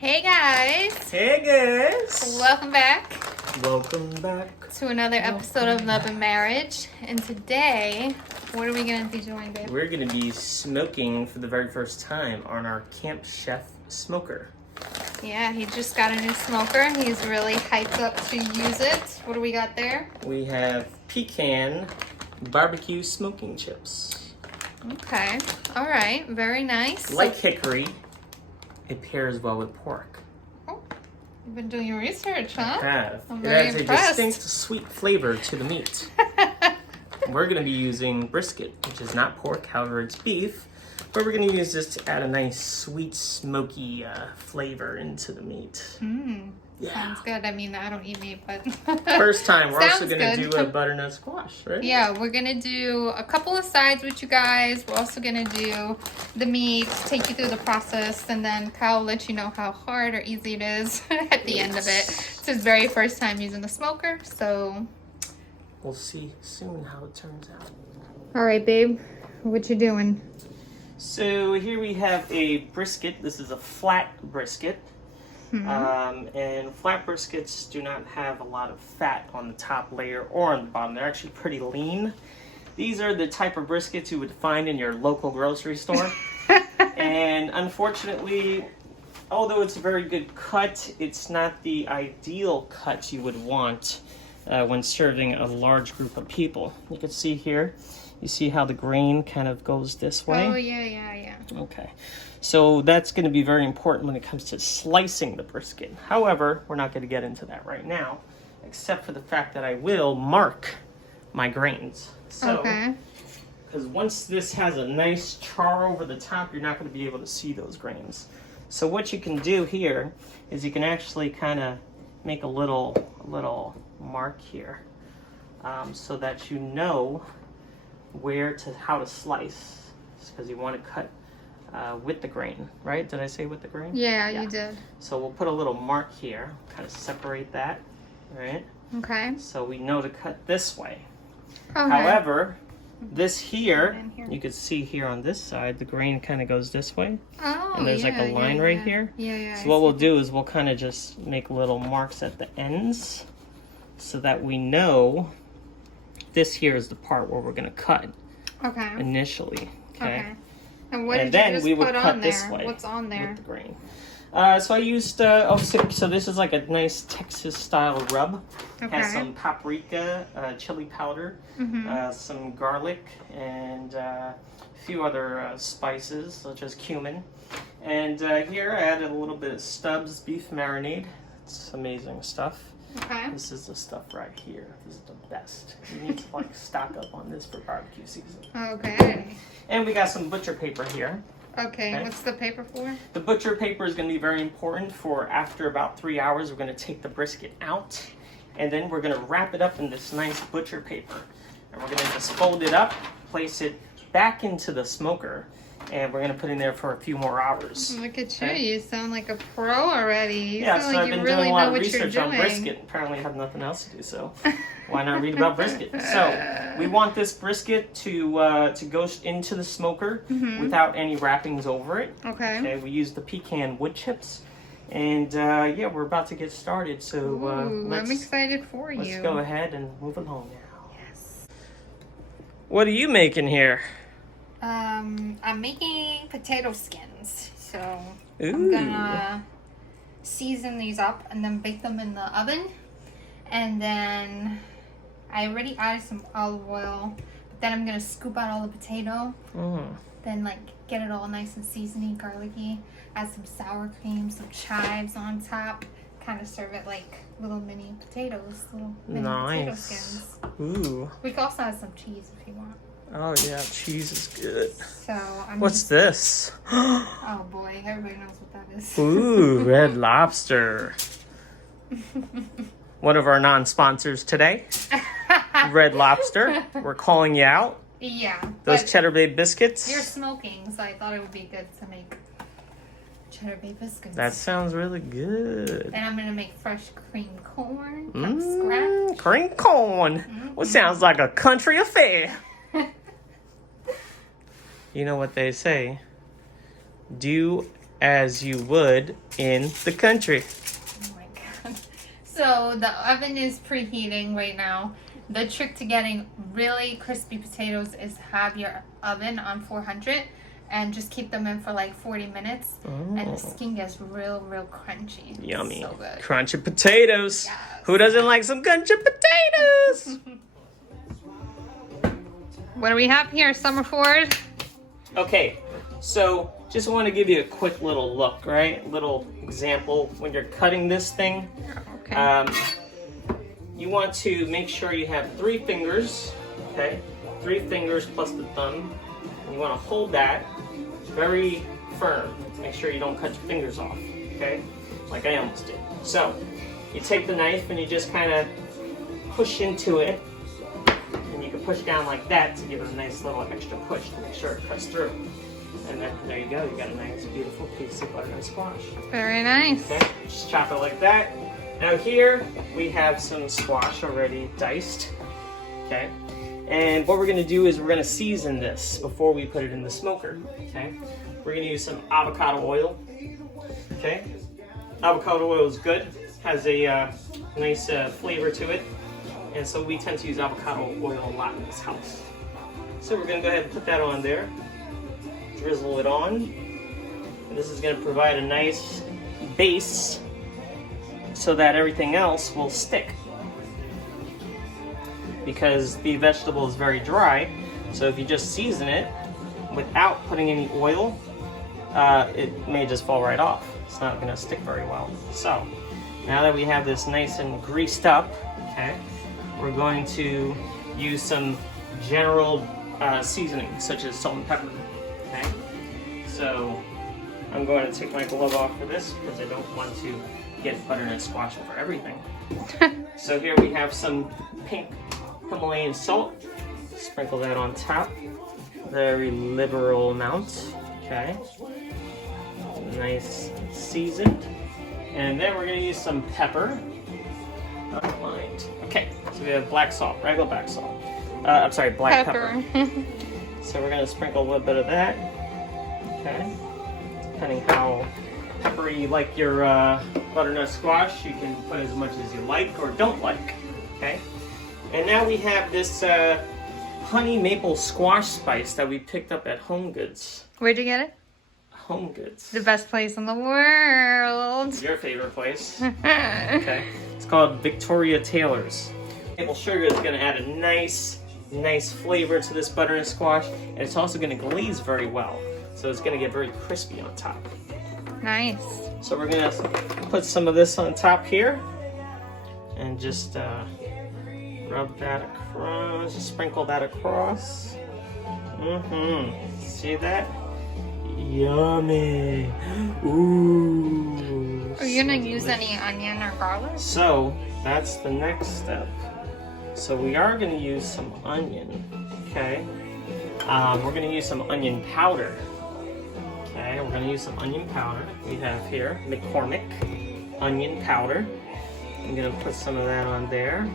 Hey guys! Hey guys! Welcome back Welcome back to another episode of Love and Marriage. And today, what are we going to be doing, babe? We're going to be smoking for the very first time on our Camp Chef smoker. Yeah, he just got a new smoker. He's really hyped up to use it. What do we got there? We have pecan barbecue smoking chips. Okay. All right. Very nice. Like hickory, it pairs well with pork. Oh, you've been doing your research, huh? I have. I'm It very adds impressed. a distinct sweet flavor to the meat. We're going to be using brisket, which is not pork, however it's beef. But we're going to use this to add a nice sweet smoky flavor into the meat. Yeah. Sounds good. I mean, I don't eat meat, but... First time, we're also Sounds going to good. do a butternut squash, right? Yeah, we're going to do a couple of sides with you guys. We're also going to do the meat, take you through the process, and then Kyle will let you know how hard or easy it is at the end of it. It's his very first time using the smoker, so... We'll see soon how it turns out. All right, babe. What you doing? So here we have a brisket. This is a flat brisket. And flat briskets do not have a lot of fat on the top layer or on the bottom. They're actually pretty lean. These are the type of briskets you would find in your local grocery store. And unfortunately, although it's a very good cut, it's not the ideal cut you would want when serving a large group of people. You can see here, you see how the grain kind of goes this way? Oh, yeah. Okay. So that's going to be very important when it comes to slicing the brisket. However, we're not going to get into that right now, except for the fact that I will mark my grains. So, Okay. because once this has a nice char over the top, you're not going to be able to see those grains. So what you can do here is you can actually kind of make a little mark here, so that you know how to slice, because you want to cut with the grain, right? Did I say with the grain? Yeah, you did. So we'll put a little mark here, kind of separate that, right? Okay. So we know to cut this way. Okay. However, this here, In here. you can see here on this side, the grain kind of goes this way. Oh, And there's like a line right here. Yeah. So what we'll do is we'll kind of just make little marks at the ends so that we know this here is the part where we're going to cut Okay. initially. Okay. And what And did you then just we would put cut on this there? way What's on there? with the grain. So I used, so this is like a nice Texas style rub. Okay. Has some paprika, chili powder, some garlic, and a few other spices such as cumin. And here I added a little bit of Stubbs beef marinade. It's amazing stuff. Okay. This is the stuff right here. This is the best. You need to like stock up on this for barbecue season. Okay. And we got some butcher paper here. Okay. What's the paper for? The butcher paper is going to be very important for after about 3 hours. We're going to take the brisket out, and then we're going to wrap it up in this nice butcher paper. And we're going to just fold it up, place it back into the smoker, and we're going to put it in there for a few more hours. Look at you. Okay. You sound like a pro already. You Yeah, sound so like I've you been really doing a know lot of what you're research on doing. brisket. Apparently I have nothing else to do, so why not read about brisket? So we want this brisket to go into the smoker without any wrappings over it. Okay. We use the pecan wood chips. And yeah, we're about to get started, so Ooh, I'm excited for you. let's go ahead and move along now. Yes. What are you making here? I'm making potato skins. So Ooh. I'm gonna season these up and then bake them in the oven. And then I already added some olive oil. But then I'm gonna scoop out all the potato. Then like get it all nice and seasony, garlicky. Add some sour cream, some chives on top. Kind of serve it like little mini potatoes, little mini potato Nice. skins. Ooh. We can also add some cheese if you want. Oh yeah, cheese is good. So I'm What's this? Oh boy, everybody knows what that is. Ooh, Red Lobster. One of our non-sponsors today. Red Lobster. We're calling you out. Yeah. Those but Cheddar Bay biscuits. you're smoking, so I thought it would be good to make Cheddar Bay biscuits. That sounds really good. Then I'm gonna make fresh cream corn from scratch. Cream corn. What sounds like a country affair. You know what they say? Do as you would in the country. Oh my god. So the oven is preheating right now. The trick to getting really crispy potatoes is have your oven on 400 and just keep them in for like 40 minutes. And the skin gets real crunchy. Yummy. So good. Crunchy potatoes. Yes. Who doesn't like some crunchy potatoes? What do we have here, Summerford? Okay, so just want to give you a quick little look, right? Little example. When you're cutting this thing, Okay. you want to make sure you have 3 fingers, okay? 3 fingers plus the thumb. And you want to hold that very firm. Make sure you don't cut your fingers off, okay? Like I almost did. So, you take the knife and you just kind of push into it. And you can push down like that to give it a nice little extra push to make sure it cuts through. And then there you go. You got a nice, beautiful piece of butternut squash. Very nice. Okay, just chop it like that. Now here we have some squash already diced. Okay, and what we're gonna do is we're gonna season this before we put it in the smoker. Okay, we're gonna use some avocado oil. Okay, avocado oil is good, has a nice flavor to it, and so we tend to use avocado oil a lot in this house. So we're gonna go ahead and put that on there. Drizzle it on. And this is going to provide a nice base so that everything else will stick. Because the vegetable is very dry, so if you just season it without putting any oil, it may just fall right off. It's not going to stick very well. So now that we have this nice and greased up, okay, we're going to use some general seasoning such as salt and pepper. Okay, so I'm going to take my glove off for this because I don't want to get butternut squash over everything. So here we have some pink Himalayan salt. Sprinkle that on top. Very liberal amount. Okay, nice seasoned. And then we're going to use some pepper. Outlined. Okay, so we have black salt, regular black salt. I'm sorry, black pepper. So we're going to sprinkle a little bit of that, okay? Depending how peppery you like your butternut squash, you can put as much as you like or don't like, okay? And now we have this honey maple squash spice that we picked up at Home Goods. Where'd you get it? Home Goods. The best place in the world. Your favorite place. Okay. It's called Victoria Taylor's. Maple sugar is going to add a nice flavor to this butternut squash, and it's also going to glaze very well, so it's going to get very crispy on top. Nice. So we're going to put some of this on top here and just rub that across, sprinkle that across. See that? Yummy. Ooh. Are you going to use any onion or garlic? So that's the next step. So we are going to use some onion, okay? We're going to use some onion powder, okay? We're going to use some onion powder. We have here McCormick onion powder. I'm going to put some of that on there.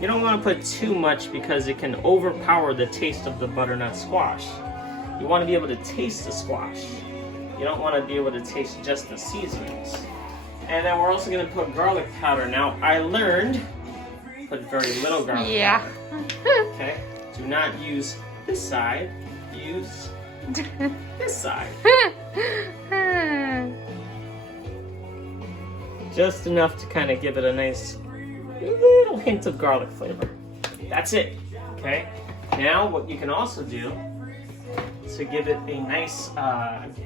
You don't want to put too much because it can overpower the taste of the butternut squash. You want to be able to taste the squash. You don't want to be able to taste just the seasonings. And then we're also going to put garlic powder. Now, I learned put very little garlic powder. Okay? Do not use this side. Use this side. Just enough to kind of give it a nice little hint of garlic flavor. That's it. Okay? Now, what you can also do to give it a nice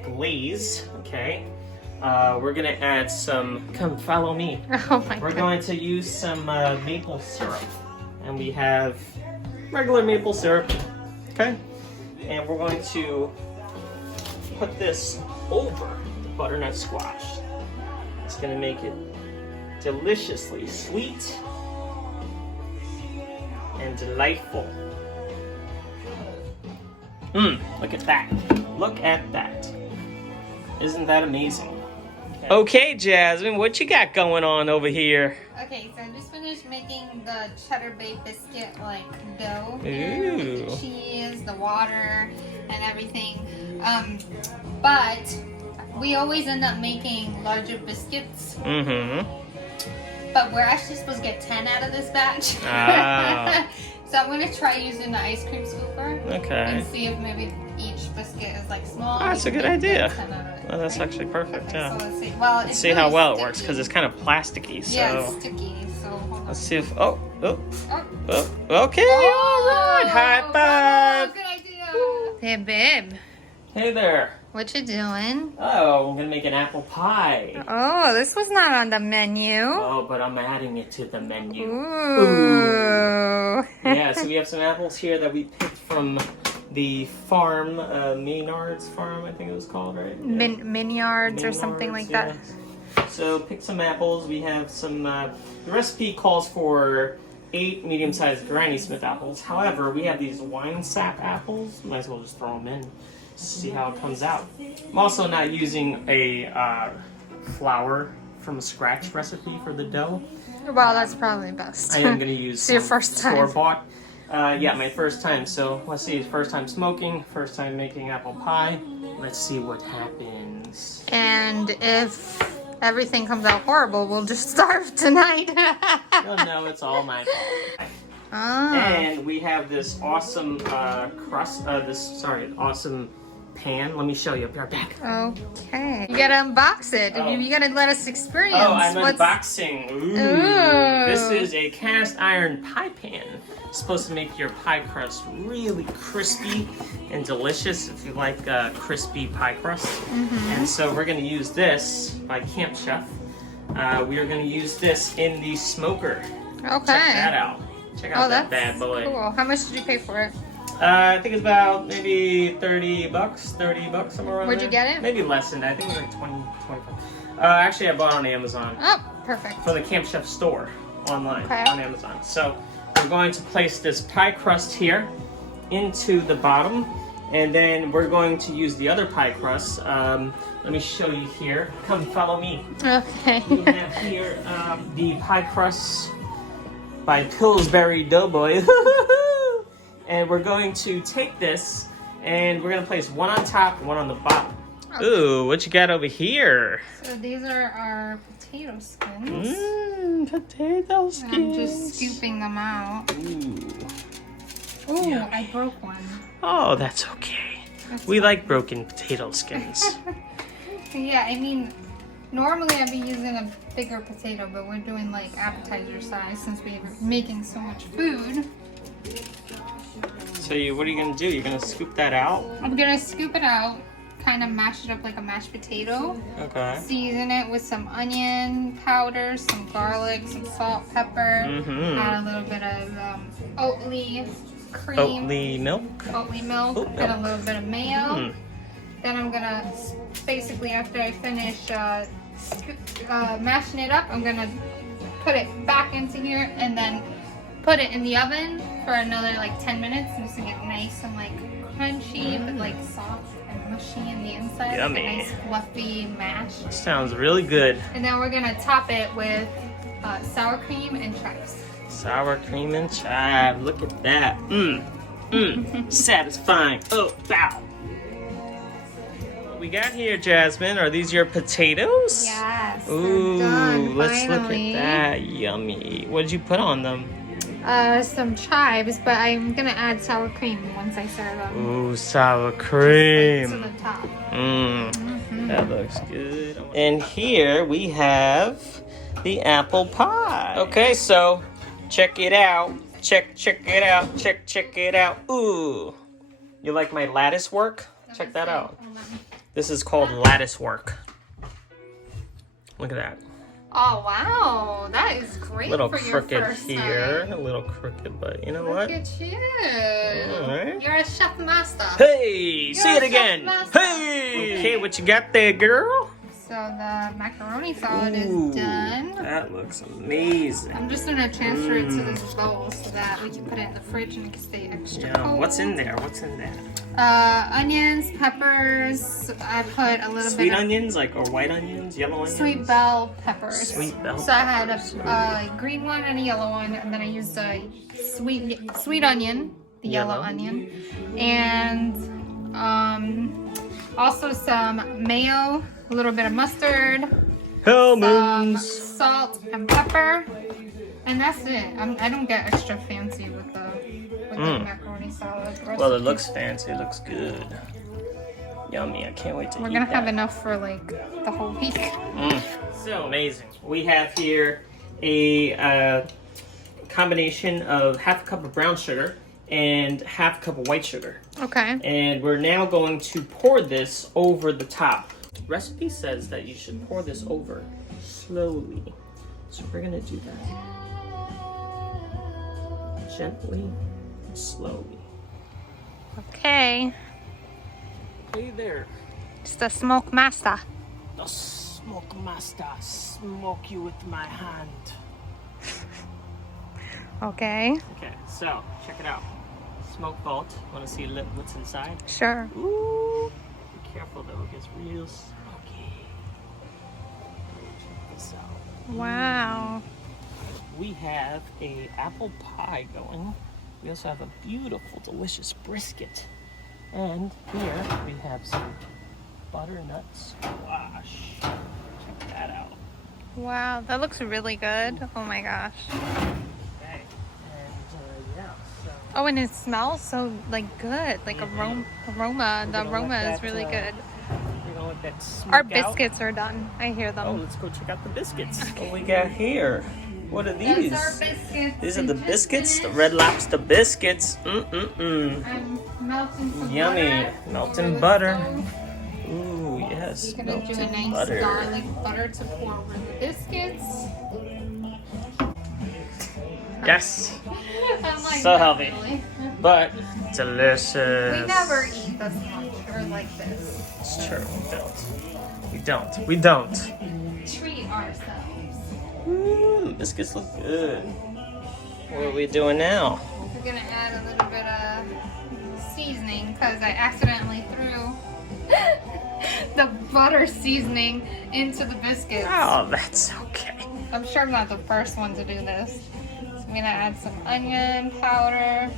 glaze, okay? We're gonna add some, come follow me. Oh my We're God. going to use some maple syrup. And we have regular maple syrup, okay? And we're going to put this over the butternut squash. It's gonna make it deliciously sweet and delightful. Look at that. Look at that. Isn't that amazing? Okay, Jasmine, what you got going on over here? Okay, so I just finished making the cheddar baked biscuit like dough. Ooh. With the cheese, the water, and everything. But we always end up making larger biscuits. Mm-hmm. But we're actually supposed to get 10 out of this batch. Oh. So I'm gonna try using the ice cream scooper. Okay. And see if maybe each biscuit is like small. Oh, that's a good idea. Oh, that's actually perfect. Okay, Yeah. so let's see. Well, Let's see how well it works because it's kind of plasticky. So yeah, it's sticky. So hold on. let's see if. Oh. Okay. Oh, All right. High five. Good idea. Hey, babe. Hey there. What you doing? Oh, I'm gonna make an apple pie. Oh, this was not on the menu. Oh, but I'm adding it to the menu. Ooh. Yeah, so we have some apples here that we picked from the farm, Maynard's farm, I think it was called, right? Yeah. Minyards or something like that. Yeah. So pick some apples. We have some. The recipe calls for 8 medium-sized Granny Smith apples. However, we have these wine sap apples. Might as well just throw them in. See how it comes out. I'm also not using a flour from scratch recipe for the dough. Well, that's probably best. I am going to use It's your first time. store-bought. Yeah, my first time. So let's see. First time smoking. First time making apple pie. Let's see what happens. And if everything comes out horrible, we'll just starve tonight. Oh no, it's all my fault. Oh. And we have this awesome awesome pan. Let me show you. I'll be right back. Okay. You gotta unbox it. Oh. You gotta let us experience. Oh, I'm unboxing. Ooh. This is a cast iron pie pan. It's supposed to make your pie crust really crispy and delicious if you like crispy pie crust. And so we're going to use this by Camp Chef. We are going to use this in the smoker. Okay. Check that out. Check out that bad boy. Cool. How much did you pay for it? I think it's about maybe $30, somewhere around Where'd you there. get it? Maybe less than that. I think it was like 20, 25. Actually, I bought it on Amazon. Oh, perfect. From the Camp Chef store online Okay. on Amazon. So we're going to place this pie crust here into the bottom, and then we're going to use the other pie crust. Let me show you here. Come follow me. Okay. We have here the pie crust by Pillsbury Doughboy. And we're going to take this and we're going to place one on top and one on the bottom. Okay. Ooh, what you got over here? So these are our potato skins. Potato skins. And I'm just scooping them out. Ooh, Yummy. I broke one. Oh, that's okay. We like broken potato skins. Yeah, I mean, normally I'd be using a bigger potato, but we're doing like appetizer size since we're making so much food. So what are you going to do? You're going to scoop that out? I'm going to scoop it out, kind of mash it up like a mashed potato. Okay. Season it with some onion powder, some garlic, some salt, pepper. Add a little bit of Oatly cream. Oatly milk? Oatly milk. And a little bit of mayo. Then I'm going to, basically after I finish mashing it up, I'm going to put it back into here and then put it in the oven for another like 10 minutes just to get nice and like crunchy but like soft and mushy in the inside. Yummy. Like a nice fluffy mash. Sounds really good. And then we're gonna top it with sour cream and chives. Sour cream and chive. Look at that. Satisfying. Oh, bow. What we got here, Jasmine? Are these your potatoes? Yes. Ooh, they're done, let's look finally. at that. Yummy. What did you put on them? Some chives, but I'm gonna add sour cream once I serve them. Ooh, sour cream. To the top. That looks good. And here we have the apple pie. Okay, so check it out. Check it out. Check it out. Ooh. You like my lattice work? Check that out. This is called lattice work. Look at that. Oh wow, that is great. A little for your crooked first here, time. a little crooked, but you know Look what? at you. Alright. You're a chef master. Hey, say You're it a again. chef master. Hey. Okay, what you got there, girl? So the macaroni salad Ooh, is done. That looks amazing. I'm just gonna transfer it to this bowl so that we can put it in the fridge and it can stay extra cold. What's in there? What's in there? Onions, peppers. I put a little Sweet bit of onions, like, or white onions, yellow onions? sweet bell peppers. Sweet bell So I had a green one and a yellow one, and then I used a sweet onion, the yellow onion, and also some mayo, a little bit of mustard, some Almonds. salt and pepper, and that's it. I don't get extra fancy with the macaroni salad. Well, it looks fancy. It looks good. Yummy. I can't wait to We're eat gonna that. have enough for like the whole week. So amazing. We have here a combination of half a cup of brown sugar and half a cup of white sugar. Okay. And we're now going to pour this over the top. The recipe says that you should pour this over slowly. So we're gonna do that. Gently, slowly. Okay. Hey there. It's the smoke master. The smoke master. Smoke you with my hand. Okay. Okay, so check it out. Smoke vault. Want to see what's inside? Sure. Ooh. Be careful though, it gets real smoky. Check this out. Wow. We have a apple pie going. We also have a beautiful, delicious brisket. And here we have some butternut squash. Check that out. Wow, that looks really good. Oh my gosh. Okay. And yeah, so Oh, and it smells so like good, like aroma. The aroma is really good. we're gonna let that smoke Our out. biscuits are done. I hear Oh, them. let's go check out the biscuits. What we got here? What are Those these? are biscuits. These are They the just biscuits, the finished. Red Lobster biscuits. Mm-mm-mm. I'm melting some Yummy. butter. Melting over the butter. stove. Ooh, yes. We're gonna do a Melted nice butter. garlic butter to pour over the biscuits. Yes. I'm like, So not healthy. really. But delicious. We never eat this much or like this. It's true. We don't. Treat ourselves. The biscuits look good. What are we doing now? We're gonna add a little bit of seasoning because I accidentally threw the butter seasoning into the biscuits. Oh, that's okay. I'm sure I'm not the first one to do this. So I'm gonna add some onion powder. I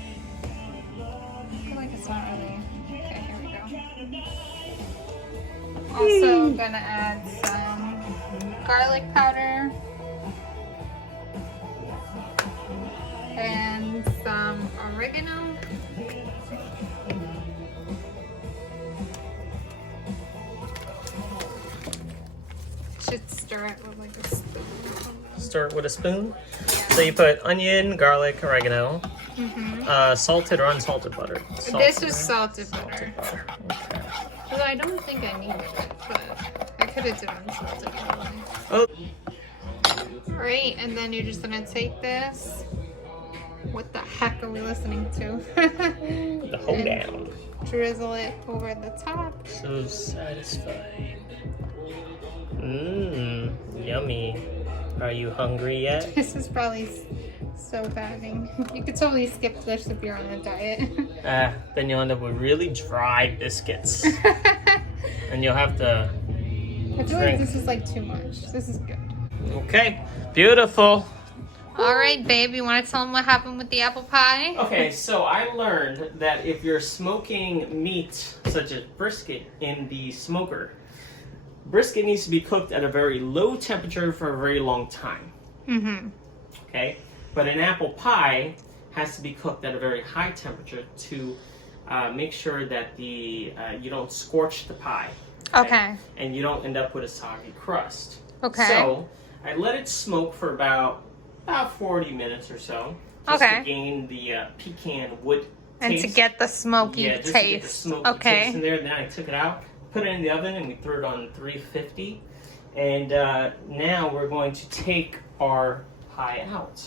feel like it's not really. Okay, here we go. Also gonna add some garlic powder and some oregano. Should stir it with like a spoon. Stir it with a spoon. So you put onion, garlic, oregano, salted or unsalted butter. This is salted butter. butter. Okay. Well, I don't think I needed it, but I could have done unsalted anyway. Oh, Alright, and then you're just gonna take this. What the heck are we listening to? the hoedown. Drizzle it over the top. So satisfying. Mmm, yummy. Are you hungry yet? This is probably so fattening. You could totally skip this if you're on a diet. Then you'll end up with really dry biscuits. And you'll have to I feel like this is like too much. This is good. Okay, beautiful. Alright, babe, you want to tell them what happened with the apple pie? Okay, so I learned that if you're smoking meat, such as brisket, in the smoker, brisket needs to be cooked at a very low temperature for a very long time. Mm-hmm. Okay? But an apple pie has to be cooked at a very high temperature to make sure that you don't scorch the pie. Okay. And you don't end up with a soggy crust. Okay. So I let it smoke for about 40 minutes or so. Just Okay. to gain the pecan wood And taste. to get the smoky just to taste. get the smoky Okay. taste in there. Then I took it out, put it in the oven, and we threw it on 350. And now we're going to take our pie out.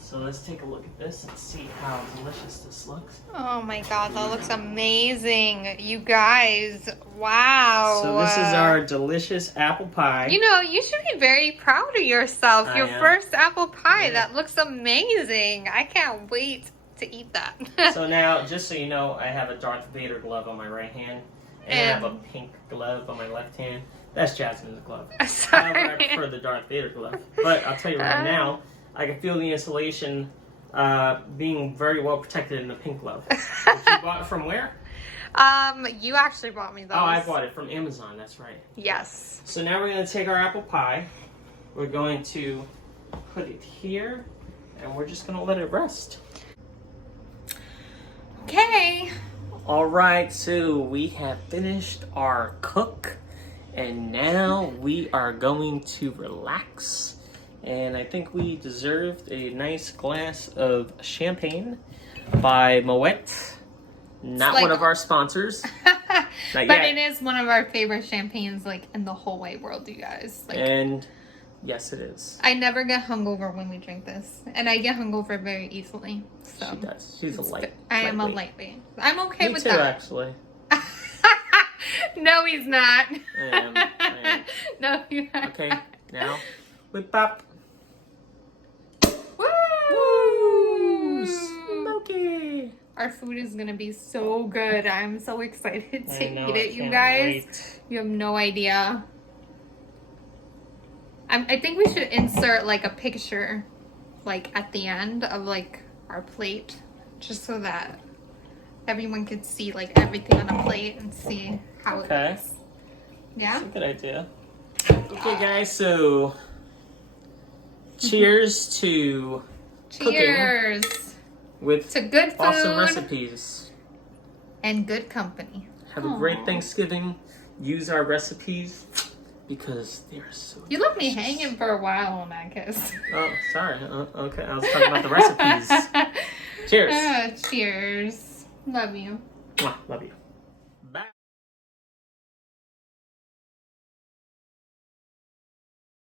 So let's take a look at this and see how delicious this looks. Oh my god, that looks amazing. You guys, wow. So this is our delicious apple pie. You know, you should be very proud of yourself. I Your am. first apple pie. Yeah. That looks amazing. I can't wait to eat that. So now, just so you know, I have a Darth Vader glove on my right hand, and I have a pink glove on my left hand. That's Jasmine's glove. However, I prefer Sorry. the Darth Vader glove. But I'll tell you right now, I can feel the insulation being very well protected in the pink glove. Which you bought from where? You actually bought me those. Oh, I bought it from Amazon. That's right. Yes. So now we're going to take our apple pie. We're going to put it here, and we're just going to let it rest. Okay. All right, so we have finished our cook, and now we are going to relax. And I think we deserved a nice glass of champagne by Moet. Not like, one of our sponsors. Not but yet. it is one of our favorite champagnes, like, in the whole wide world, you guys. Like, And yes, it is. I never get hungover when we drink this, and I get hungover very easily. So She does. She's a light. I am a lightweight. I'm okay Me with too, that. actually. No, he's not. I am. No, you're not. Okay, now whip up. Woo! Smoky. Our food is gonna be so good. I'm so excited to eat it, you can't guys. wait. You have no idea. I think we should insert like a picture, like at the end of like our plate, just so that everyone could see like everything on a plate and see how it is. Yeah. That's a good idea. Okay, guys. So, cheers to Cheers with to good food awesome recipes. and good company. Have a great Thanksgiving. Use our recipes because they're so You left me delicious. hanging for a while on that kiss. Oh, sorry. Okay, I was talking about the recipes. Cheers. Cheers. Love you. Mwah, love you.